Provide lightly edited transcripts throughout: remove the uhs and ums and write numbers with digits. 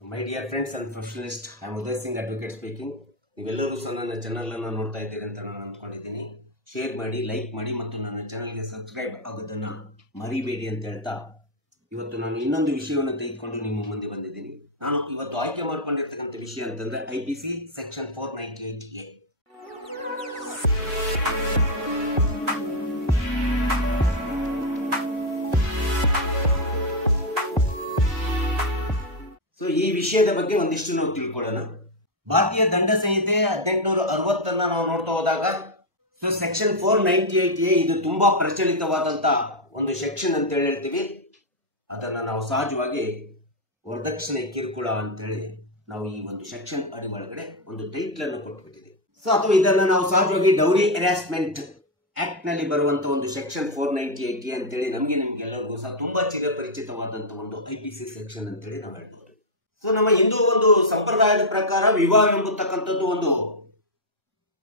My dear friends and professionalists, I am Uday Singh, advocate speaking. ನೀವೆಲ್ಲರೂ ಸಹ ನನ್ನ channel ಅನ್ನು ನೋಡ್ತಾ ಇದ್ದೀರಿ ಅಂತ ನಾನು ಅಂದ್ಕೊಂಡಿದ್ದೀನಿ. ಶೇರ್ ಮಾಡಿ, ಲೈಕ್ ಮಾಡಿ ಮತ್ತು ನನ್ನ ಚಾನಲ್ಗೆ ಸಬ್ಸ್ಕ್ರೈಬ್ ಆಗೋದನ್ನು ಮರಿಬೇಡಿ ಅಂತ ಹೇಳ್ತಾ ಇವತ್ತು ನಾನು ಇನ್ನೊಂದು ವಿಷಯವನ್ನು ತೆಗೆದುಕೊಂಡು ನಿಮ್ಮ ಮುಂದೆ ಬಂದಿದ್ದೀನಿ. ನಾನು ಇವತ್ತು ಆಯ್ಕೆ ಮಾಡಿಕೊಂಡಿರ್ತಕ್ಕಂಥ ವಿಷಯ ಅಂತಂದ್ರೆ IPC ಸೆಕ್ಷನ್ 498A. ಸೊ ಈ ವಿಷಯದ ಬಗ್ಗೆ ಒಂದಿಷ್ಟು ನಾವು ತಿಳ್ಕೊಳ್ಳೋಣ. ಭಾರತೀಯ ದಂಡ ಸಂಹಿತೆ 1860 ನಾವು ನೋಡ್ತಾ ಹೋದಾಗ ಸೆಕ್ಷನ್ 498A ಇದು ತುಂಬಾ ಪ್ರಚಲಿತವಾದಂತ ಒಂದು ಸೆಕ್ಷನ್ ಅಂತ ಹೇಳ್ತೀವಿ. ಅದನ್ನ ನಾವು ಸಹಜವಾಗಿ ವರದಕ್ಷಿಣೆ ಕಿರುಕುಳ ಅಂತೇಳಿ ನಾವು ಈ ಒಂದು ಸೆಕ್ಷನ್ ಅಡಿ ಒಳಗಡೆ ಒಂದು ಟೈಟ್ಲ್ ಅನ್ನು ಕೊಟ್ಬಿಟ್ಟಿದೆ. ಸೊ ಅಥವಾ ಇದನ್ನ ನಾವು ಸಹಜವಾಗಿ ಡೌರಿ ಹೆರಾಸ್ಮೆಂಟ್ ಆಕ್ಟ್ ನಲ್ಲಿ ಬರುವಂತ ಒಂದು ಸೆಕ್ಷನ್ 498A ಅಂತೇಳಿ ನಿಮ್ಗೆಲ್ಲರಿಗೂ ಸಹ ತುಂಬಾ ಚಿರಪರಿಚಿತವಾದಂತ ಒಂದು IPC ಸೆಕ್ಷನ್ ಅಂತೇಳಿ ನಾವು ಹೇಳ್ಬೋದು. ಸೊ ನಮ್ಮ ಹಿಂದೂ ಒಂದು ಸಂಪ್ರದಾಯದ ಪ್ರಕಾರ ವಿವಾಹ ಎಂಬತಕ್ಕಂಥದ್ದು ಒಂದು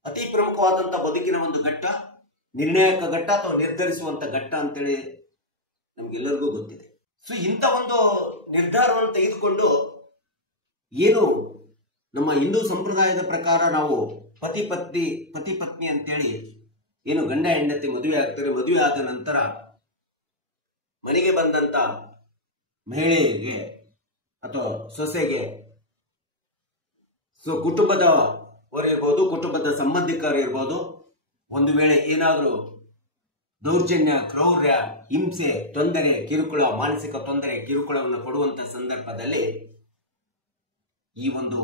ಅತಿ ಪ್ರಮುಖವಾದಂತ ಬದುಕಿನ ಒಂದು ಘಟ್ಟ, ನಿರ್ಣಾಯಕ ಘಟ್ಟ ಅಥವಾ ನಿರ್ಧರಿಸುವಂತ ಘಟ್ಟ ಅಂತೇಳಿ ನಮ್ಗೆಲ್ಲರಿಗೂ ಗೊತ್ತಿದೆ. ಸೊ ಇಂಥ ಒಂದು ನಿರ್ಧಾರವನ್ನು ತೆಗೆದುಕೊಂಡು ಏನು ನಮ್ಮ ಹಿಂದೂ ಸಂಪ್ರದಾಯದ ಪ್ರಕಾರ ನಾವು ಪತಿ ಪತ್ನಿ ಅಂತೇಳಿ ಏನು ಗಂಡ ಹೆಂಡತಿ ಮದುವೆ ಆಗ್ತಾರೆ, ಮದುವೆ ಆದ ನಂತರ ಮನೆಗೆ ಬಂದಂತ ಮಹಿಳೆಗೆ ಅಥವಾ ಸೊಸೆಗೆ ಸೊ ಕುಟುಂಬದವರು ಇರ್ಬೋದು, ಕುಟುಂಬದ ಸಂಬಂಧಿಕರು ಇರ್ಬೋದು, ಒಂದು ವೇಳೆ ಏನಾದರೂ ದೌರ್ಜನ್ಯ, ಕ್ರೌರ್ಯ, ಹಿಂಸೆ, ತೊಂದರೆ, ಕಿರುಕುಳ, ಮಾನಸಿಕ ತೊಂದರೆ, ಕಿರುಕುಳವನ್ನು ಕೊಡುವಂತ ಸಂದರ್ಭದಲ್ಲಿ ಈ ಒಂದು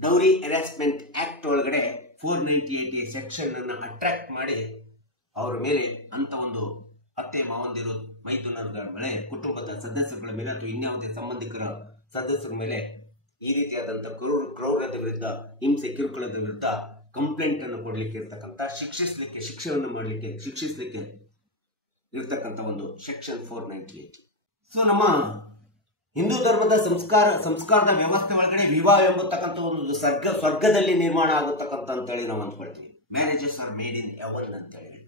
ಡೌರಿ ಹೆರಾಸ್ಮೆಂಟ್ ಆಕ್ಟ್ ಒಳಗಡೆ 498A ಸೆಕ್ಷನ್ ಅನ್ನು ಅಟ್ರಾಕ್ಟ್ ಮಾಡಿ ಅವರ ಮೇಲೆ ಅಂತ ಒಂದು ಅತ್ತೆ ಮಾವಂದಿರು, ಮೈದುನರುಗಳ ಮೇಲೆ, ಕುಟುಂಬದ ಸದಸ್ಯರುಗಳ ಮೇಲೆ ಅಥವಾ ಇನ್ಯಾವುದೇ ಸಂಬಂಧಿಕರ ಸದಸ್ಯರ ಮೇಲೆ ಈ ರೀತಿಯಾದಂಥ ಕ್ರೌರ್ಯದ ವಿರುದ್ಧ, ಹಿಂಸೆ, ಕಿರುಕುಳದ ವಿರುದ್ಧ ಕಂಪ್ಲೇಂಟ್ ಅನ್ನು ಕೊಡ್ಲಿಕ್ಕೆ ಇರ್ತಕ್ಕಂಥ, ಶಿಕ್ಷೆಯನ್ನು ಮಾಡಲಿಕ್ಕೆ, ಶಿಕ್ಷಿಸಲಿಕ್ಕೆ ಇರ್ತಕ್ಕಂಥ ಒಂದು ಸೆಕ್ಷನ್ 498. ಸೊ ನಮ್ಮ ಹಿಂದೂ ಧರ್ಮದ ಸಂಸ್ಕಾರದ ವ್ಯವಸ್ಥೆ ಒಳಗಡೆ ವಿವಾಹ ಎಂಬತಕ್ಕಂಥ ಒಂದು ಸ್ವರ್ಗದಲ್ಲಿ ನಿರ್ಮಾಣ ಆಗುತ್ತಕ್ಕಂಥ ಅಂತೇಳಿ ನಾವು ಅಂದ್ಕೊಳ್ತೀವಿ. Marriages are made in heaven ಅಂತ ಹೇಳ್ತೀವಿ.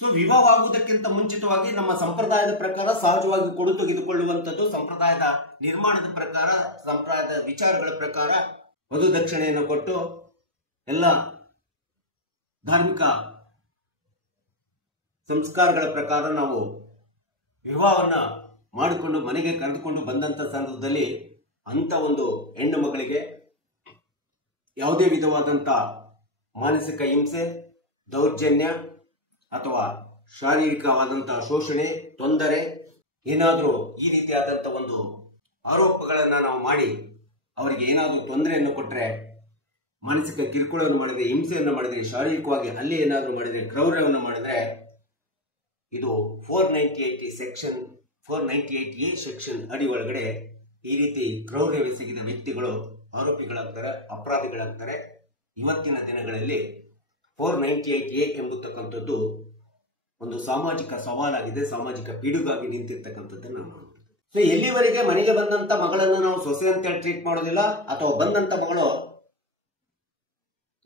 ಸೊ ವಿವಾಹ ಆಗುವುದಕ್ಕಿಂತ ಮುಂಚಿತವಾಗಿ ನಮ್ಮ ಸಂಪ್ರದಾಯದ ಪ್ರಕಾರ ಸಹಜವಾಗಿ ಕೊಡು ತೆಗೆದುಕೊಳ್ಳುವಂಥದ್ದು, ಸಂಪ್ರದಾಯದ ನಿರ್ಮಾಣದ ಪ್ರಕಾರ, ಸಂಪ್ರದಾಯದ ವಿಚಾರಗಳ ಪ್ರಕಾರ ವಧು ದಕ್ಷಿಣೆಯನ್ನು ಕೊಟ್ಟು ಎಲ್ಲ ಧಾರ್ಮಿಕ ಸಂಸ್ಕಾರಗಳ ಪ್ರಕಾರ ನಾವು ವಿವಾಹವನ್ನ ಮಾಡಿಕೊಂಡು ಮನೆಗೆ ಕರೆದುಕೊಂಡು ಬಂದಂತ ಸಂದರ್ಭದಲ್ಲಿ ಅಂತ ಒಂದು ಹೆಣ್ಣು ಮಗಳಿಗೆ ಯಾವುದೇ ವಿಧವಾದಂತ ಮಾನಸಿಕ ಹಿಂಸೆ, ದೌರ್ಜನ್ಯ ಅಥವಾ ಶಾರೀರಿಕವಾದಂತಹ ಶೋಷಣೆ, ತೊಂದರೆ, ಏನಾದರೂ ಈ ರೀತಿಯಾದಂತ ಒಂದು ಆರೋಪಗಳನ್ನ ನಾವು ಮಾಡಿ ಅವರಿಗೆ ಏನಾದರೂ ತೊಂದರೆಯನ್ನು ಕೊಟ್ಟರೆ, ಮಾನಸಿಕ ಕಿರುಕುಳವನ್ನು ಮಾಡಿದ್ರೆ, ಹಿಂಸೆಯನ್ನು ಮಾಡಿದ್ರೆ, ಶಾರೀರಿಕವಾಗಿ ಹಲ್ಲೆ ಏನಾದರೂ ಮಾಡಿದ್ರೆ, ಕ್ರೌರ್ಯವನ್ನು ಮಾಡಿದ್ರೆ, ಇದು 498A ಸೆಕ್ಷನ್ ಅಡಿ ಒಳಗಡೆ ಈ ರೀತಿ ಕ್ರೌರ್ಯವೆಸಗಿದ ವ್ಯಕ್ತಿಗಳು ಆರೋಪಿಗಳಾಗ್ತಾರೆ, ಅಪರಾಧಿಗಳಾಗ್ತಾರೆ. ಇವತ್ತಿನ ದಿನಗಳಲ್ಲಿ 498A ಎಂಬತಕ್ಕಂಥದ್ದು ಒಂದು ಸಾಮಾಜಿಕ ಸವಾಲಾಗಿದೆ, ಸಾಮಾಜಿಕ ಪಿಡುಗಾಗಿ ನಿಂತಿರ್ತಕ್ಕಂಥದ್ದನ್ನು ನಾವು ನೋಡ್ತೀವಿ. ಸೊ ಎಲ್ಲಿವರೆಗೆ ಮನೆಗೆ ಬಂದಂತ ಮಗಳನ್ನು ನಾವು ಸೊಸೆ ಅಂತೇಳಿ ಟ್ರೀಟ್ ಮಾಡೋದಿಲ್ಲ, ಅಥವಾ ಬಂದಂತ ಮಗಳು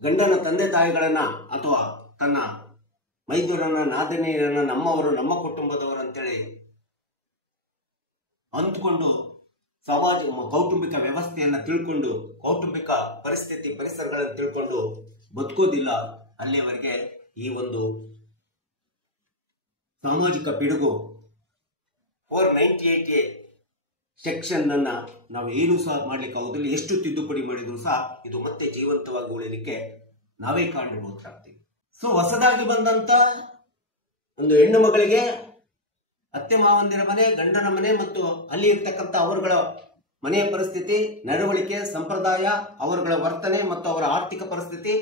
ಗಂಡನ ತಂದೆ ತಾಯಿಗಳನ್ನ ಅಥವಾ ತನ್ನ ಮೈದುರನ್ನ, ನಾದಿನಿಯರನ್ನ ನಮ್ಮವರು, ನಮ್ಮ ಕುಟುಂಬದವರು ಅಂತೇಳಿ ಅಂದ್ಕೊಂಡು ಕೌಟುಂಬಿಕ ವ್ಯವಸ್ಥೆಯನ್ನ ತಿಳ್ಕೊಂಡು, ಕೌಟುಂಬಿಕ ಪರಿಸರಗಳನ್ನು ತಿಳ್ಕೊಂಡು ಬದುಕೋದಿಲ್ಲ, ಅಲ್ಲಿಯವರೆಗೆ ಈ ಒಂದು ಸಾಮಾಜಿಕ ಪಿಡುಗು 498A ಸೆಕ್ಷನ್ ಅನ್ನ ನಾವು ಏನೂ ಸಹ ಮಾಡ್ಲಿಕ್ಕೆ ಆಗುದಿಲ್ಲ. ಎಷ್ಟು ತಿದ್ದುಪಡಿ ಮಾಡಿದ್ರು ಸಹ ಇದು ಮತ್ತೆ ಜೀವಂತವಾಗಿ ಉಳಿಲಿಕ್ಕೆ ನಾವೇ ಕಾರಣಭೂತರಾಗ್ತೀವಿ. ಸೊ ಹೊಸದಾಗಿ ಬಂದಂತ ಒಂದು ಹೆಣ್ಣು ಮಗಳಿಗೆ ಅತ್ತೆ ಮಾವಂದಿರ ಮನೆ, ಗಂಡನ ಮನೆ ಮತ್ತು ಅಲ್ಲಿ ಇರ್ತಕ್ಕಂಥ ಅವರುಗಳ ಮನೆಯ ಪರಿಸ್ಥಿತಿ, ನಡವಳಿಕೆ, ಸಂಪ್ರದಾಯ, ಅವರುಗಳ ವರ್ತನೆ ಮತ್ತು ಅವರ ಆರ್ಥಿಕ ಪರಿಸ್ಥಿತಿ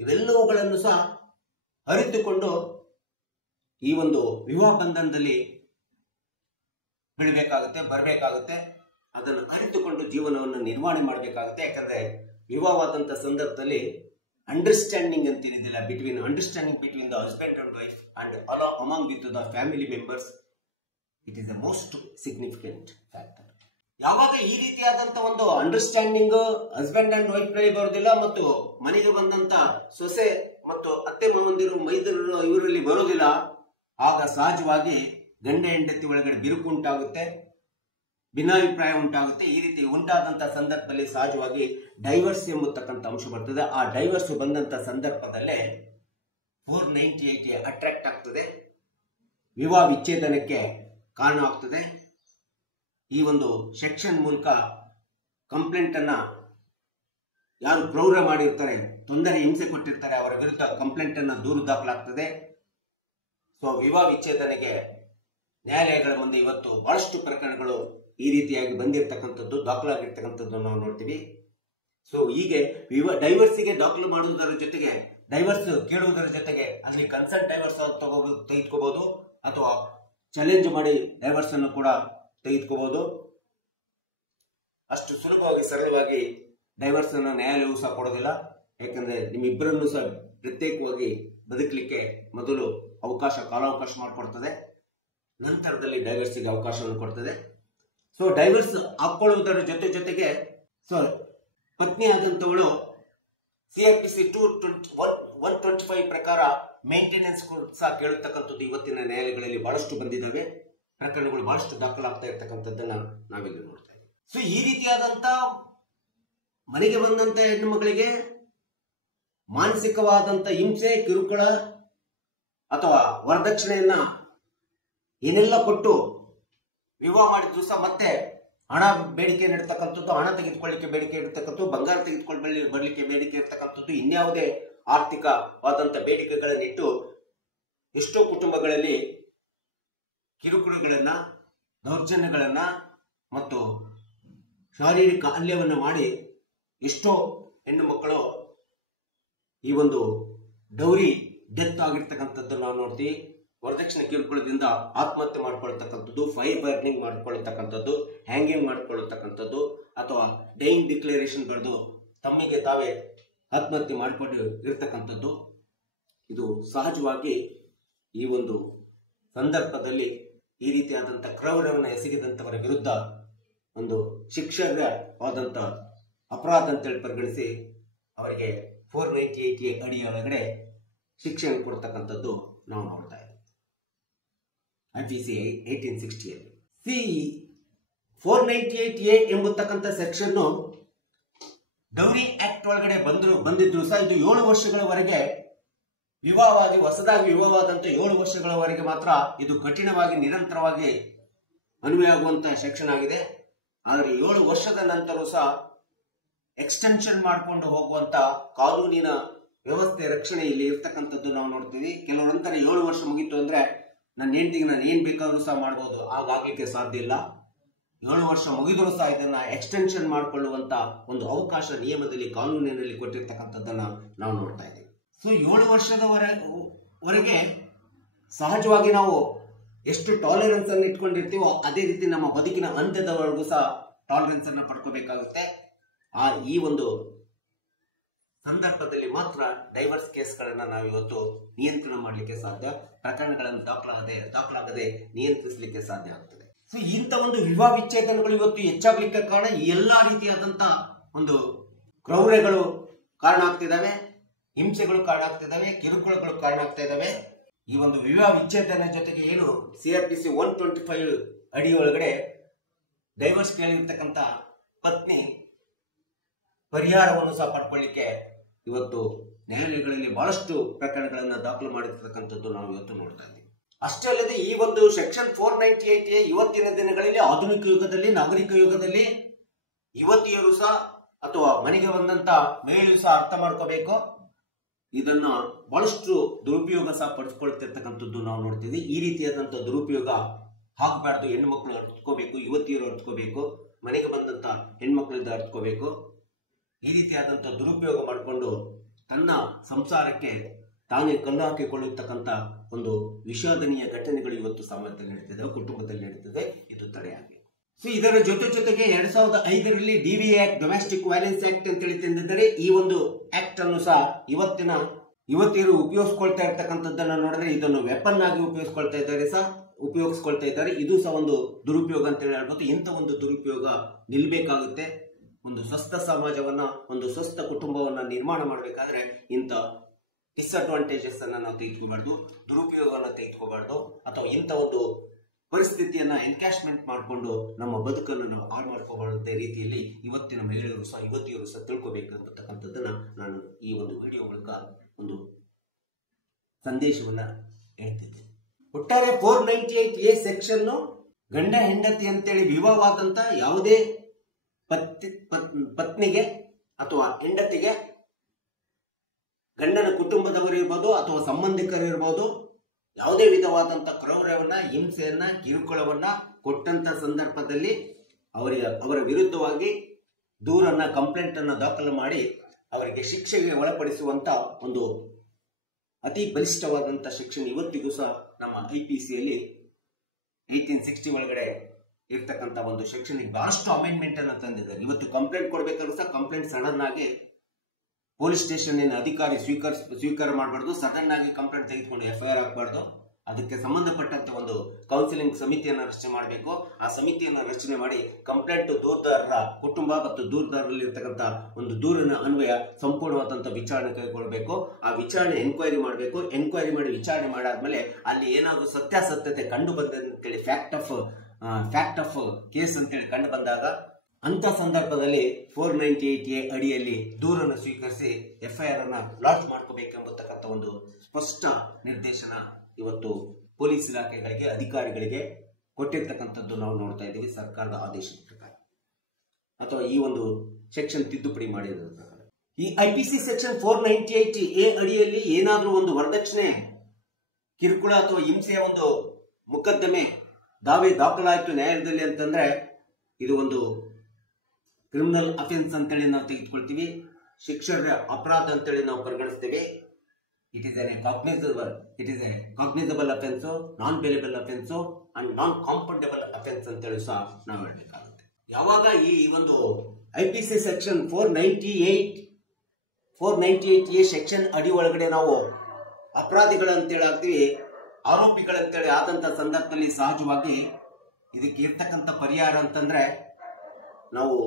ಇವೆಲ್ಲವುಗಳನ್ನು ಸಹ ಅರಿತುಕೊಂಡು ಈ ಒಂದು ವಿವಾಹ ಬಂಧನದಲ್ಲಿ ಬರಬೇಕಾಗುತ್ತೆ. ಅದನ್ನು ಅರಿತುಕೊಂಡು ಜೀವನವನ್ನು ನಿರ್ವಹಣೆ ಮಾಡಬೇಕಾಗುತ್ತೆ. ಯಾಕಂದ್ರೆ ವಿವಾಹವಾದಂತ ಸಂದರ್ಭದಲ್ಲಿ ಅಂಡರ್ಸ್ಟ್ಯಾಂಡಿಂಗ್ ಅಂತ ಏನಿದಿಲ್ಲ, understanding between the husband and wife and among with the family members, it is the most significant factor. ಯಾವಾಗ ಈ ರೀತಿಯಾದಂತ ಒಂದು ಅಂಡರ್ಸ್ಟ್ಯಾಂಡಿಂಗ್ ಹಸ್ಬೆಂಡ್ ಅಂಡ್ ವೈಫ್ ನಲ್ಲಿ ಬರೋದಿಲ್ಲ ಮತ್ತು ಮನೆಗೆ ಬಂದಂತ ಸೊಸೆ ಮತ್ತು ಅತ್ತೆ ಮಾವಂದಿರು, ಮೈದುನರು ಇವರಲ್ಲಿ ಬರೋದಿಲ್ಲ, ಆಗ ಸಹಜವಾಗಿ ಗಂಡ ಹೆಂಡತಿ ಒಳಗಡೆ ಬಿರುಕು ಉಂಟಾಗುತ್ತೆ. ಭಿನ್ನಾಭಿಪ್ರಾಯ ಉಂಟಾಗುತ್ತೆ. ಈ ರೀತಿ ಉಂಟಾದಂತಹ ಸಂದರ್ಭದಲ್ಲಿ ಸಹಜವಾಗಿ ಡೈವರ್ಸ್ ಎಂಬತಕ್ಕಂಥ ಅಂಶ ಬರ್ತದೆ. ಆ ಡೈವರ್ಸ್ ಬಂದಂತ ಸಂದರ್ಭದಲ್ಲೇ 498 ಅಟ್ರಾಕ್ಟ್ ಆಗ್ತದೆ, ವಿವಾಹ ವಿಚ್ಛೇದನಕ್ಕೆ ಕಾರಣ ಆಗ್ತದೆ. ಈ ಒಂದು ಸೆಕ್ಷನ್ ಮೂಲಕ ಕಂಪ್ಲೇಂಟ್ ಅನ್ನ ಯಾರು ಕ್ರೌರ್ಯ ಮಾಡಿರ್ತಾರೆ, ತೊಂದರೆ ಹಿಂಸೆ ಕೊಟ್ಟಿರ್ತಾರೆ, ಅವರ ವಿರುದ್ಧ ಕಂಪ್ಲೇಂಟ್ ಅನ್ನ ದೂರು ದಾಖಲಾಗ್ತದೆ. ಸೊ ವಿವಾಹ ವಿಚ್ಛೇದನೆಗೆ ನ್ಯಾಯಾಲಯಗಳ ಮುಂದೆ ಇವತ್ತು ಬಹಳಷ್ಟು ಪ್ರಕರಣಗಳು ಈ ರೀತಿಯಾಗಿ ಬಂದಿರತಕ್ಕಂಥದ್ದು, ದಾಖಲಾಗಿರ್ತಕ್ಕಂಥದ್ದು ನಾವು ನೋಡ್ತೀವಿ. ಸೊ ಹೀಗೆ ಡೈವರ್ಸಿಗೆ ದಾಖಲು ಮಾಡುವುದರ ಜೊತೆಗೆ, ಡೈವರ್ಸ್ ಕೇಳುವುದರ ಜೊತೆಗೆ ಅಲ್ಲಿ ಕನ್ಸರ್ಟ್ ಡೈವರ್ಸ್ ತೆಗೆದುಕೋಬಹುದು ಅಥವಾ ಚಾಲೆಂಜ್ ಮಾಡಿ ಡೈವರ್ಸ್ ಅನ್ನು ಕೂಡ ತೆಗೆದುಕೋಬಹುದು. ಅಷ್ಟು ಸುಲಭವಾಗಿ ಸರಳವಾಗಿ ಡೈವರ್ಸ್ ಅನ್ನು ನ್ಯಾಯಾಲಯವು ಸಹ ಕೊಡೋದಿಲ್ಲ. ಯಾಕಂದ್ರೆ ನಿಮ್ಮಿಬ್ಬರನ್ನು ಸಹ ಪ್ರತ್ಯೇಕವಾಗಿ ಬದುಕಲಿಕ್ಕೆ ಮೊದಲು ಕಾಲಾವಕಾಶ ಮಾಡಿಕೊಡ್ತದೆ, ನಂತರದಲ್ಲಿ ಡೈವರ್ಸ್ಗೆ ಅವಕಾಶವನ್ನು ಕೊಡ್ತದೆ. ಸೊ ಡೈವರ್ಸ್ ಹಾಕೊಳ್ಳುವುದರ ಜೊತೆಗೆ ಸೊ ಪತ್ನಿ ಆದಂತವಳು CRPC 125 ಪ್ರಕಾರ ಮೇಂಟೆನೆನ್ಸ್ ಸಹ ಕೇಳತಕ್ಕಂಥದ್ದು ಇವತ್ತಿನ ನ್ಯಾಯಾಲಯಗಳಲ್ಲಿ ಬಹಳಷ್ಟು ಬಂದಿದ್ದಾವೆ. ಪ್ರಕರಣಗಳು ಬಹಳಷ್ಟು ದಾಖಲಾಗ್ತಾ ಇರ್ತಕ್ಕಂಥದ್ದನ್ನ ನಾವಿಲ್ಲಿ ನೋಡ್ತಾ ಇದ್ದೀವಿ. ಸೊ ಈ ರೀತಿಯಾದಂತ ಮನೆಗೆ ಬಂದಂತ ಹೆಣ್ಣು ಮಗಳಿಗೆ ಮಾನಸಿಕವಾದಂತ ಹಿಂಸೆ, ಕಿರುಕುಳ ಅಥವಾ ವರದಕ್ಷಿಣೆಯನ್ನ ಏನೆಲ್ಲ ಕೊಟ್ಟು ವಿವಾಹ ಮಾಡಿದ್ರು ಸಹ ಮತ್ತೆ ಹಣ ಬೇಡಿಕೆ ಇಡ್ತಕ್ಕಂಥದ್ದು, ಹಣ ತೆಗೆದುಕೊಳ್ಳಿಕ್ಕೆ ಬೇಡಿಕೆ ಇಡ್ತಕ್ಕಂಥದ್ದು, ಬಂಗಾರ ತೆಗೆದುಕೊಂಡು ಬರ್ಲಿಕ್ಕೆ ಬೇಡಿಕೆ ಇರ್ತಕ್ಕಂಥದ್ದು, ಇನ್ಯಾವುದೇ ಆರ್ಥಿಕವಾದಂತ ಬೇಡಿಕೆಗಳನ್ನಿಟ್ಟು ಎಷ್ಟೋ ಕುಟುಂಬಗಳಲ್ಲಿ ಕಿರುಕುಳಗಳನ್ನ, ದೌರ್ಜನ್ಯಗಳನ್ನ ಮತ್ತು ಶಾರೀರಿಕ ಹಲ್ಯವನ್ನು ಮಾಡಿ ಎಷ್ಟೋ ಹೆಣ್ಣು ಮಕ್ಕಳು ಈ ಒಂದು ಡೌರಿ ಡೆತ್ ಆಗಿರ್ತಕ್ಕಂಥದ್ದು ನಾವು ನೋಡ್ತೀವಿ. ವರದಕ್ಷಿಣೆ ಕಿರುಕುಳದಿಂದ ಆತ್ಮಹತ್ಯೆ ಮಾಡ್ಕೊಳ್ತಕ್ಕಂಥದ್ದು, ಫೈರ್ ಬರ್ನಿಂಗ್ ಮಾಡ್ಕೊಳ್ತಕ್ಕಂಥದ್ದು, ಹ್ಯಾಂಗಿಂಗ್ ಮಾಡ್ಕೊಳ್ತಕ್ಕಂಥದ್ದು ಅಥವಾ ಡೈಯಿಂಗ್ ಡಿಕ್ಲರೇಷನ್ ಬರೆದು ತಮ್ಮಿಗೆ ತಾವೇ ಆತ್ಮಹತ್ಯೆ ಮಾಡಿಕೊಂಡು ಇರ್ತಕ್ಕಂಥದ್ದು. ಇದು ಸಹಜವಾಗಿ ಈ ಒಂದು ಸಂದರ್ಭದಲ್ಲಿ ಈ ರೀತಿಯಾದಂಥ ಕ್ರೌರ್ಯವನ್ನು ಎಸಗಿದಂಥವರ ವಿರುದ್ಧ ಒಂದು ಶಿಕ್ಷಾರ್ಹವಾದಂಥ ಅಪರಾಧ ಅಂತೇಳಿ ಪರಿಗಣಿಸಿ ಅವರಿಗೆ 498A ಅಡಿಯೊಳಗಡೆ ಶಿಕ್ಷೆಯನ್ನು ಕೊಡ್ತಕ್ಕಂಥದ್ದು ನಾವು ನೋಡ್ತಾ ಇದ್ದೀವಿ. IPC 1860 498A ಎಂಬತಕ್ಕಂಥ ಸೆಕ್ಷನ್ ಡೌರಿ ಆಕ್ಟ್ ಒಳಗಡೆ ಬಂದಿದ್ರು ಸಹ ಇದು 7 ವರ್ಷಗಳವರೆಗೆ ವಿವಾಹವಾಗಿ, ಹೊಸದಾಗಿ ವಿವಾಹವಾದಂತ 7 ವರ್ಷಗಳವರೆಗೆ ಮಾತ್ರ ಇದು ಕಠಿಣವಾಗಿ ನಿರಂತರವಾಗಿ ಅನ್ವಯ ಆಗುವಂತಹ ಸೆಕ್ಷನ್ ಆಗಿದೆ. ಆದರೆ 7 ವರ್ಷದ ನಂತರ ಸಹ ಎಕ್ಸ್ಟೆನ್ಷನ್ ಮಾಡಿಕೊಂಡು ಹೋಗುವಂತ ಕಾನೂನಿನ ವ್ಯವಸ್ಥೆ, ರಕ್ಷಣೆ ಇಲ್ಲಿ ಇರ್ತಕ್ಕಂಥದ್ದು ನಾವು ನೋಡ್ತೀವಿ. ಕೆಲವು ನಂತರ 7 ವರ್ಷ ಮುಗೀತು ಅಂದ್ರೆ ನನ್ನ ಹೆಂಡತಿಗೆ ನಾನು ಏನ್ ಬೇಕಾದ್ರೂ ಸಹ ಮಾಡಬಹುದು, ಹಾಗಾಗ್ಲಿಕ್ಕೆ ಸಾಧ್ಯ ಇಲ್ಲ. 7 ವರ್ಷ ಮುಗಿದರೂ ಸಹ ಇದನ್ನ ಎಕ್ಸ್ಟೆನ್ಷನ್ ಮಾಡಿಕೊಳ್ಳುವಂತ ಒಂದು ಅವಕಾಶ ನಿಯಮದಲ್ಲಿ, ಕಾನೂನಿನಲ್ಲಿ ಕೊಟ್ಟಿರ್ತಕ್ಕಂಥದ್ದನ್ನ ನಾವು ನೋಡ್ತಾ ಇದ್ದೀವಿ. ಸೊ 7 ವರ್ಷದವರೆಗೆ ಸಹಜವಾಗಿ ನಾವು ಎಷ್ಟು ಟಾಲರೆನ್ಸ್ ಅನ್ನು ಇಟ್ಕೊಂಡಿರ್ತೀವೋ ಅದೇ ರೀತಿ ನಮ್ಮ ಬದುಕಿನ ಅಂತ್ಯದವರೆಗೂ ಸಹ ಟಾಲರೆನ್ಸ್ ಅನ್ನು ಪಡ್ಕೋಬೇಕಾಗುತ್ತೆ. ಈ ಒಂದು ಸಂದರ್ಭದಲ್ಲಿ ಮಾತ್ರ ಡೈವರ್ಸ್ ಕೇಸ್ಗಳನ್ನ ನಾವಿವತ್ತು ನಿಯಂತ್ರಣ ಮಾಡಲಿಕ್ಕೆ ಸಾಧ್ಯ, ಪ್ರಕರಣಗಳನ್ನು ದಾಖಲಾಗದೆ ನಿಯಂತ್ರಿಸಲಿಕ್ಕೆ ಸಾಧ್ಯ ಆಗ್ತದೆ. ಸೊ ಇಂಥ ಒಂದು ವಿವಾಹ ವಿಚ್ಛೇದನಗಳು ಇವತ್ತು ಹೆಚ್ಚಾಗ್ಲಿಕ್ಕೆ ಕಾರಣ ಈ ಎಲ್ಲಾ ರೀತಿಯಾದಂತ ಒಂದು ಕ್ರೌರ್ಯಗಳು ಕಾರಣ ಆಗ್ತಿದ್ದಾವೆ, ಹಿಂಸೆಗಳು ಕಾರಣ ಆಗ್ತಿದ್ದಾವೆ, ಕಿರುಕುಳಗಳು ಕಾರಣ ಆಗ್ತಾ ಇದ್ದಾವೆ. ಈ ಒಂದು ವಿವಾಹ ವಿಚ್ಛೇದನ ಜೊತೆಗೆ ಏನು CRPC 125 ಅಡಿಯೊಳಗಡೆ ಡೈವರ್ಸ್ ಕೇಳಿರ್ತಕ್ಕಂಥ ಪತ್ನಿ ಪರಿಹಾರವನ್ನು ಸಹ ಪಡ್ಕೊಳ್ಳಿಕ್ಕೆ ಇವತ್ತು ನ್ಯಾಯಾಲಯಗಳಲ್ಲಿ ಬಹಳಷ್ಟು ಪ್ರಕರಣಗಳನ್ನ ದಾಖಲು ಮಾಡಿರ್ತಕ್ಕಂಥದ್ದು ನಾವು ಇವತ್ತು ನೋಡ್ತಾ ಇದ್ದೀವಿ. ಅಷ್ಟೇ ಅಲ್ಲದೆ ಈ ಒಂದು ಸೆಕ್ಷನ್ 498A ಇವತ್ತಿನ ದಿನಗಳಲ್ಲಿ ಆಧುನಿಕ ಯುಗದಲ್ಲಿ, ನಾಗರಿಕ ಯುಗದಲ್ಲಿ ಯುವತಿಯರು ಸಹ ಅಥವಾ ಮನೆಗೆ ಬಂದಂತ ಮಹಿಳೆಯರು ಸಹ ಅರ್ಥ ಮಾಡ್ಕೋಬೇಕು. ಇದನ್ನ ಬಹಳಷ್ಟು ದುರುಪಯೋಗ ಸಹ ಪಡಿಸ್ಕೊಳ್ತಿರ್ತಕ್ಕಂಥದ್ದು ನಾವು ನೋಡ್ತೀವಿ. ಈ ರೀತಿಯಾದಂತ ದುರುಪಯೋಗ ಹಾಕಬಾರ್ದು. ಹೆಣ್ಣು ಮಕ್ಕಳು ಅರ್ಥಕೋಬೇಕು, ಯುವತಿಯರು ಅರ್ಥಕೋಬೇಕು, ಮನೆಗೆ ಬಂದಂತ ಹೆಣ್ಮಕ್ಳಿಂದ ಅರ್ಥಕೋಬೇಕು. ಈ ರೀತಿಯಾದಂತ ದುರುಪಯೋಗ ಮಾಡಿಕೊಂಡು ತನ್ನ ಸಂಸಾರಕ್ಕೆ ತಾನೇ ಕಲ್ಲು ಹಾಕಿಕೊಳ್ಳತಕ್ಕಂಥ ಒಂದು ವಿಷಾದನೀಯ ಘಟನೆಗಳು ಇವತ್ತು ಸಮಾಜದಲ್ಲಿ ನಡೀತಿದೆ, ಕುಟುಂಬದಲ್ಲಿ ನಡೀತಿದೆ. ಇದು ತಡೆಯಾಗಬೇಕು. ಸೊ ಇದರ ಜೊತೆಗೆ 2005ರಲ್ಲಿ DVA act, domestic violence act ಅಂತೇಳಿ ತಂದಿದ್ದಾರೆ. ಈ ಒಂದು ಆಕ್ಟ್ ಅನ್ನು ಸಹ ಇವತ್ತಿನ ಯುವತಿಯರು ಉಪಯೋಗಿಸ್ಕೊಳ್ತಾ ಇರ್ತಕ್ಕಂಥದ್ದನ್ನ ನೋಡಿದ್ರೆ ಇದನ್ನು ವೆಪನ್ ಆಗಿ ಉಪಯೋಗಿಸ್ಕೊಳ್ತಾ ಇದ್ದಾರೆ. ಇದು ಸಹ ಒಂದು ದುರುಪಯೋಗ ಅಂತ ಹೇಳ್ಬೋದು. ಇಂಥ ಒಂದು ದುರುಪಯೋಗ ನಿಲ್ಬೇಕಾಗುತ್ತೆ. ಒಂದು ಸ್ವಸ್ಥ ಸಮಾಜವನ್ನ, ಒಂದು ಸ್ವಸ್ಥ ಕುಟುಂಬವನ್ನ ನಿರ್ಮಾಣ ಮಾಡಬೇಕಾದ್ರೆ ಇಂಥ ಡಿಸ್ಅಡ್ವಾಂಟೇಜಸ್ ಅನ್ನ ನಾವು ತೆಗೆದುಕೋಬಾರ್ದು, ದುರುಪಯೋಗವನ್ನು ತೆಗೆದುಕೋಬಾರ್ದು, ಅಥವಾ ಇಂಥ ಒಂದು ಪರಿಸ್ಥಿತಿಯನ್ನ ಎನ್ಕ್ಯಾಶ್ಮೆಂಟ್ ಮಾಡಿಕೊಂಡು ನಮ್ಮ ಬದುಕನ್ನು ನಾವು ಹಾಳು ಮಾಡ್ಕೋಬಾರದೇ ರೀತಿಯಲ್ಲಿ ಇವತ್ತಿನ ಮಹಿಳೆಯರು ಸಹ ಯುವತಿಯರು ಸಹ ತಿಳ್ಕೊಬೇಕಂತಕ್ಕಂಥದ್ದನ್ನ ನಾನು ಈ ಒಂದು ವಿಡಿಯೋ ಮೂಲಕ ಒಂದು ಸಂದೇಶವನ್ನ ಹೇಳ್ತಿದ್ದೆ. ಒಟ್ಟಾರೆ 498A ಸೆಕ್ಷನ್ ಗಂಡ ಹೆಂಡತಿ ಅಂತೇಳಿ ವಿವಾಹವಾದಂತ ಯಾವುದೇ ಪತ್ನಿಗೆ ಅಥವಾ ಹೆಂಡತಿಗೆ ಗಂಡನ ಕುಟುಂಬದವರು ಇರ್ಬೋದು ಅಥವಾ ಸಂಬಂಧಿಕರು ಇರ್ಬೋದು ಯಾವುದೇ ವಿಧವಾದಂತ ಕ್ರೌರ್ಯವನ್ನ, ಹಿಂಸೆಯನ್ನ, ಕಿರುಕುಳವನ್ನ ಕೊಟ್ಟಂತ ಸಂದರ್ಭದಲ್ಲಿ ಅವರ ವಿರುದ್ಧವಾಗಿ ದೂರನ್ನ, ಕಂಪ್ಲೇಂಟ್ ಅನ್ನ ದಾಖಲು ಮಾಡಿ ಅವರಿಗೆ ಶಿಕ್ಷೆಗೆ ಒಳಪಡಿಸುವಂತ ಒಂದು ಅತಿ ಬಲಿಷ್ಠವಾದಂತ ಶಿಕ್ಷಣ ಇವತ್ತಿಗೂ ಸಹ ನಮ್ಮ IPCಯಲ್ಲಿ 1860 ಒಳಗಡೆ ಇರ್ತಕ್ಕಂಥ ಒಂದು ಸೆಕ್ಷನ್ಗೆ ಬಹಳಷ್ಟು ಅಮೆಂಡ್ಮೆಂಟ್ ಅನ್ನು ತಂದಿದ್ದಾರೆ. ಇವತ್ತು ಕಂಪ್ಲೇಂಟ್ ಕೊಡ್ಬೇಕಾದ್ರೂ ಸಹ ಕಂಪ್ಲೇಂಟ್ ಸಡನ್ ಆಗಿ ಪೊಲೀಸ್ ಸ್ಟೇಷನ್ ಅಧಿಕಾರಿ ಸ್ವೀಕಾರ ಮಾಡಬಾರ್ದು, ಸಡನ್ ಆಗಿ ಕಂಪ್ಲೇಂಟ್ ತೆಗೆದುಕೊಂಡು FIR ಹಾಕಬಾರ್ದು. ಅದಕ್ಕೆ ಸಂಬಂಧಪಟ್ಟಂತ ಒಂದು ಕೌನ್ಸಿಲಿಂಗ್ ಸಮಿತಿಯನ್ನು ರಚನೆ ಮಾಡಬೇಕು. ಆ ಸಮಿತಿಯನ್ನು ರಚನೆ ಮಾಡಿ ಕಂಪ್ಲೇಂಟ್ ದೂರದಾರರ ಕುಟುಂಬ ಮತ್ತು ದೂರದಾರರಲ್ಲಿ ಇರ್ತಕ್ಕಂಥ ಒಂದು ದೂರಿನ ಅನ್ವಯ ಸಂಪೂರ್ಣವಾದಂತಹ ವಿಚಾರಣೆ ಕೈಗೊಳ್ಳಬೇಕು. ಆ ವಿಚಾರಣೆ ಎನ್ಕ್ವೈರಿ ಮಾಡಬೇಕು. ಎನ್ಕ್ವೈರಿ ಮಾಡಿ ವಿಚಾರಣೆ ಮಾಡಾದ್ಮೇಲೆ ಅಲ್ಲಿ ಏನಾದರೂ ಸತ್ಯಾಸತ್ಯತೆ ಕಂಡು ಬಂದಂತೇಳಿ ಫ್ಯಾಕ್ಟ್ ಆಫ್ ಕೇಸ್ ಅಂತೇಳಿ ಕಂಡು ಬಂದಾಗ ಅಂತ ಸಂದರ್ಭದಲ್ಲಿ 498A ಅಡಿಯಲ್ಲಿ ದೂರನ್ನು ಸ್ವೀಕರಿಸಿ FIR ಅನ್ನ ಲಾಂಚ್ ಮಾಡ್ಕೋಬೇಕೆಂಬತಕ್ಕಂಥ ಒಂದು ಸ್ಪಷ್ಟ ನಿರ್ದೇಶನ ಇವತ್ತು ಪೊಲೀಸ್ ಇಲಾಖೆಗಳಿಗೆ, ಅಧಿಕಾರಿಗಳಿಗೆ ಕೊಟ್ಟಿರ್ತಕ್ಕಂಥದ್ದು ನಾವು ನೋಡ್ತಾ ಇದ್ದೀವಿ ಸರ್ಕಾರದ ಆದೇಶದ ಪ್ರಕಾರ ಅಥವಾ ಈ ಒಂದು ಸೆಕ್ಷನ್ ತಿದ್ದುಪಡಿ ಮಾಡಿರೋದ್ರ ಪ್ರಕಾರ. ಈ IPC ಸೆಕ್ಷನ್ 498A ಅಡಿಯಲ್ಲಿ ಏನಾದ್ರೂ ಒಂದು ವರದಕ್ಷಿಣೆ, ಕಿರುಕುಳ ಅಥವಾ ಹಿಂಸೆಯ ಒಂದು ಮೊಕದ್ದಮೆ ದಾವೆ ದಾಖಲಾಯಿತು ನ್ಯಾಯಾಲಯದಲ್ಲಿ ಅಂತಂದ್ರೆ ಇದು ಒಂದು ಕ್ರಿಮಿನಲ್ ಅಫೆನ್ಸ್ ಅಂತೇಳಿ ನಾವು ತೆಗೆದುಕೊಳ್ತೀವಿ. ಶಿಕ್ಷಾರ್ಹ ಅಪರಾಧ ಅಂತೇಳಿ ನಾವು ಪರಿಗಣಿಸ್ತೇವೆ. It is a cognizable offence, non bailable offence and non compoundable offence ಅಂತೇಳಿ ಸಹ ನಾವು ಹೇಳಬೇಕಾಗುತ್ತೆ. ಯಾವಾಗ ಈ ಒಂದು IPC ಸೆಕ್ಷನ್ 498A ಸೆಕ್ಷನ್ ಅಡಿ ಒಳಗಡೆ ನಾವು ಅಪರಾಧಿಗಳಂತೇಳಿ ಆಗ್ತೀವಿ, ಆರೋಪಿಗಳಂತೇಳಿ ಆದಂತ ಸಂದರ್ಭದಲ್ಲಿ ಸಹಜವಾಗಿ ಇದಕ್ಕೆ ಇರ್ತಕ್ಕಂಥ ಪರಿಹಾರ ಅಂತಂದ್ರೆ ನಾವು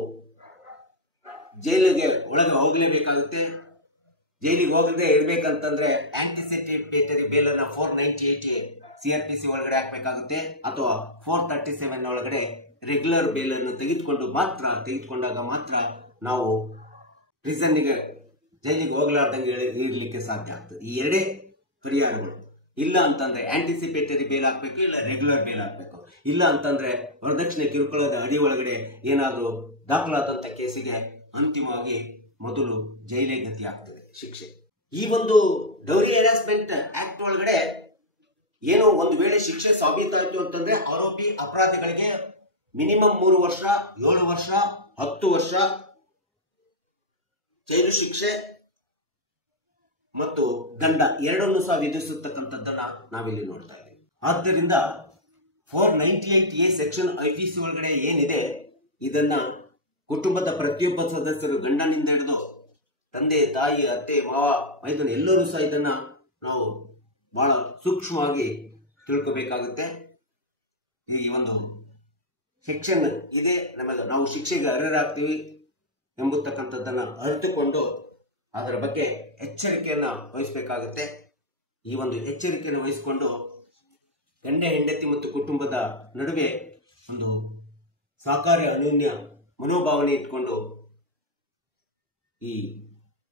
ಜೈಲಿಗೆ ಒಳಗೆ ಹೋಗಲೇಬೇಕಾಗುತ್ತೆ. ಜೈಲಿಗೆ ಹೋಗದೆ ಇರ್ಬೇಕಂತಂದ್ರೆ ಆಂಟಿಸಿಪೇಟರಿ ಬೇಲ್ ಅನ್ನ 498A CRPC ಒಳಗಡೆ ಹಾಕ್ಬೇಕಾಗುತ್ತೆ ಅಥವಾ 437 ಒಳಗಡೆ ರೆಗ್ಯುಲರ್ ಬೇಲ್ ಅನ್ನು ತೆಗೆದುಕೊಂಡಾಗ ಮಾತ್ರ ನಾವು ಪ್ರಿಸನ್ನಿಗೆ ಜೈಲಿಗೆ ಹೋಗ್ಲಾರ್ದಂಗೆ ಇರ್ಲಿಕ್ಕೆ ಸಾಧ್ಯ ಆಗ್ತದೆ. ಈ ಎರಡೇ ಪರಿಹಾರಗಳು. ಇಲ್ಲ ಅಂತಂದ್ರೆ ಆಂಟಿಸಿಪೇಟರಿ ಬೇಲ್ ಹಾಕ್ಬೇಕು, ಇಲ್ಲ ರೆಗ್ಯುಲರ್ ಬೇಲ್ ಹಾಕ್ಬೇಕು. ಇಲ್ಲ ಅಂತಂದ್ರೆ ವರದಕ್ಷಿಣೆ ಕಿರುಕುಳದ ಅಡಿ ಒಳಗಡೆ ಏನಾದ್ರೂ ದಾಖಲಾದಂತ ಕೇಸಿಗೆ ಅಂತಿಮವಾಗಿ ಮೊದಲು ಜೈಲೇ ಗತಿ ಆಗ್ತದೆ ಶಿಕ್ಷೆ. ಈ ಒಂದು ಡೌರಿ ಹರಾಸ್ಮೆಂಟ್ ಆಕ್ಟ್ ಒಳಗಡೆ ಏನೋ ಒಂದು ವೇಳೆ ಶಿಕ್ಷೆ ಸಾಬೀತಾಯ್ತು ಅಂತಂದ್ರೆ ಅಪರಾಧಿಗಳಿಗೆ ಮಿನಿಮಮ್ 3 ವರ್ಷ, 7 ವರ್ಷ, 10 ವರ್ಷ ಜೈಲು ಶಿಕ್ಷೆ ಮತ್ತು ದಂಡ ಎರಡನ್ನೂ ಸಹ ವಿಧಿಸತಕ್ಕಂಥದ್ದನ್ನ ನಾವಿಲ್ಲಿ ನೋಡ್ತಾ ಇದ್ದೀವಿ. ಆದ್ದರಿಂದ 498A ಸೆಕ್ಷನ್ IPC ಒಳಗಡೆ ಏನಿದೆ ಇದನ್ನ ಕುಟುಂಬದ ಪ್ರತಿಯೊಬ್ಬ ಸದಸ್ಯರು, ಗಂಡನಿಂದ ಹಿಡಿದು ತಂದೆ, ತಾಯಿ, ಅತ್ತೆ, ಮಾವ, ಮೈದುನ ಎಲ್ಲರೂ ಸಹ ಇದನ್ನ ನಾವು ಬಹಳ ಸೂಕ್ಷ್ಮವಾಗಿ ತಿಳ್ಕೋಬೇಕಾಗುತ್ತೆ. ಈ ಒಂದು ಸೆಕ್ಷನ್ ಇದೆ, ನಾವು ಶಿಕ್ಷೆಗೆ ಅರ್ಹರಾಗ್ತೀವಿ ಎಂಬತಕ್ಕಂಥದ್ದನ್ನ ಅರಿತುಕೊಂಡು ಅದರ ಬಗ್ಗೆ ಎಚ್ಚರಿಕೆಯನ್ನ ವಹಿಸಬೇಕಾಗುತ್ತೆ. ಈ ಒಂದು ಎಚ್ಚರಿಕೆಯನ್ನು ವಹಿಸಿಕೊಂಡು ಗಂಡ ಹೆಂಡತಿ ಮತ್ತು ಕುಟುಂಬದ ನಡುವೆ ಒಂದು ಸಹಕಾರಿ ಅನ್ಯೋನ್ಯ ಮನೋಭಾವನೆ ಇಟ್ಕೊಂಡು ಈ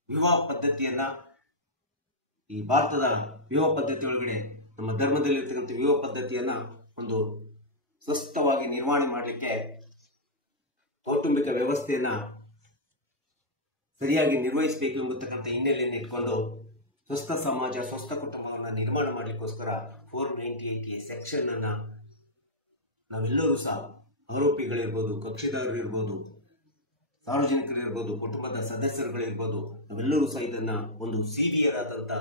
ವಿವಾಹ ಪದ್ಧತಿಯನ್ನ, ಈ ಭಾರತದ ವಿವಾಹ ಪದ್ಧತಿ ಒಳಗಡೆ ನಮ್ಮ ಧರ್ಮದಲ್ಲಿರ್ತಕ್ಕಂಥ ವಿವಾಹ ಪದ್ಧತಿಯನ್ನ ಒಂದು ಸ್ವಸ್ಥವಾಗಿ ನಿರ್ವಹಣೆ ಮಾಡಲಿಕ್ಕೆ, ಕೌಟುಂಬಿಕ ವ್ಯವಸ್ಥೆಯನ್ನ ಸರಿಯಾಗಿ ನಿರ್ವಹಿಸಬೇಕು ಎಂಬತಕ್ಕಂಥ ಹಿನ್ನೆಲೆಯನ್ನು ಇಟ್ಕೊಂಡು ಸ್ವಸ್ಥ ಸಮಾಜ, ಸ್ವಸ್ಥ ಕುಟುಂಬವನ್ನು ನಿರ್ಮಾಣ ಮಾಡಲಿಕ್ಕೋಸ್ಕರ 498A ಸೆಕ್ಷನ್ ಅನ್ನ ನಾವೆಲ್ಲರೂ ಸಹ ಆರೋಪಿಗಳಿರ್ಬೋದು, ಕಕ್ಷಿದಾರರು ಇರ್ಬೋದು, ಸಾರ್ವಜನಿಕರು ಇರ್ಬೋದು, ಕುಟುಂಬದ ಸದಸ್ಯರುಗಳಿರ್ಬೋದು, ನಾವೆಲ್ಲರೂ ಸಹ ಇದನ್ನ ಒಂದು ಸಿವಿಯರ್ ಆದಂತ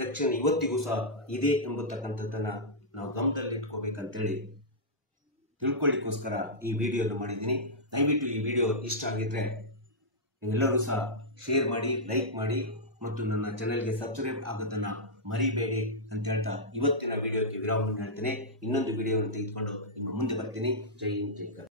ಸೆಕ್ಷನ್ ಇವತ್ತಿಗೂ ಸಹ ಇದೆ ಎಂಬತಕ್ಕಂಥದ್ದನ್ನ ನಾವು ಗಮನದಲ್ಲಿಟ್ಕೋಬೇಕಂತೇಳಿ ತಿಳ್ಕೊಳ್ಳಿಕ್ಕೋಸ್ಕರ ಈ ವಿಡಿಯೋನ ಮಾಡಿದ್ದೀನಿ. ದಯವಿಟ್ಟು ಈ ವಿಡಿಯೋ ಇಷ್ಟ ಆಗಿದ್ರೆ ನೀವೆಲ್ಲರೂ ಸಹ ಶೇರ್ ಮಾಡಿ, ಲೈಕ್ ಮಾಡಿ ಮತ್ತು ನನ್ನ ಚಾನೆಲ್ಗೆ ಸಬ್ಸ್ಕ್ರೈಬ್ ಆಗೋದನ್ನ ಮರಿಬೇಡಿ ಅಂತ ಹೇಳ್ತಾ ಇವತ್ತಿನ ವಿಡಿಯೋಕ್ಕೆ ವಿರಾಮ ಹೇಳ್ತೇನೆ. ಇನ್ನೊಂದು ವಿಡಿಯೋವನ್ನು ತೆಗೆದುಕೊಂಡು ಇನ್ನು ಮುಂದೆ ಬರ್ತೀನಿ. ಜೈ ಹಿಂದ್, ಜೈ ಕರ್ನಾಟಕ.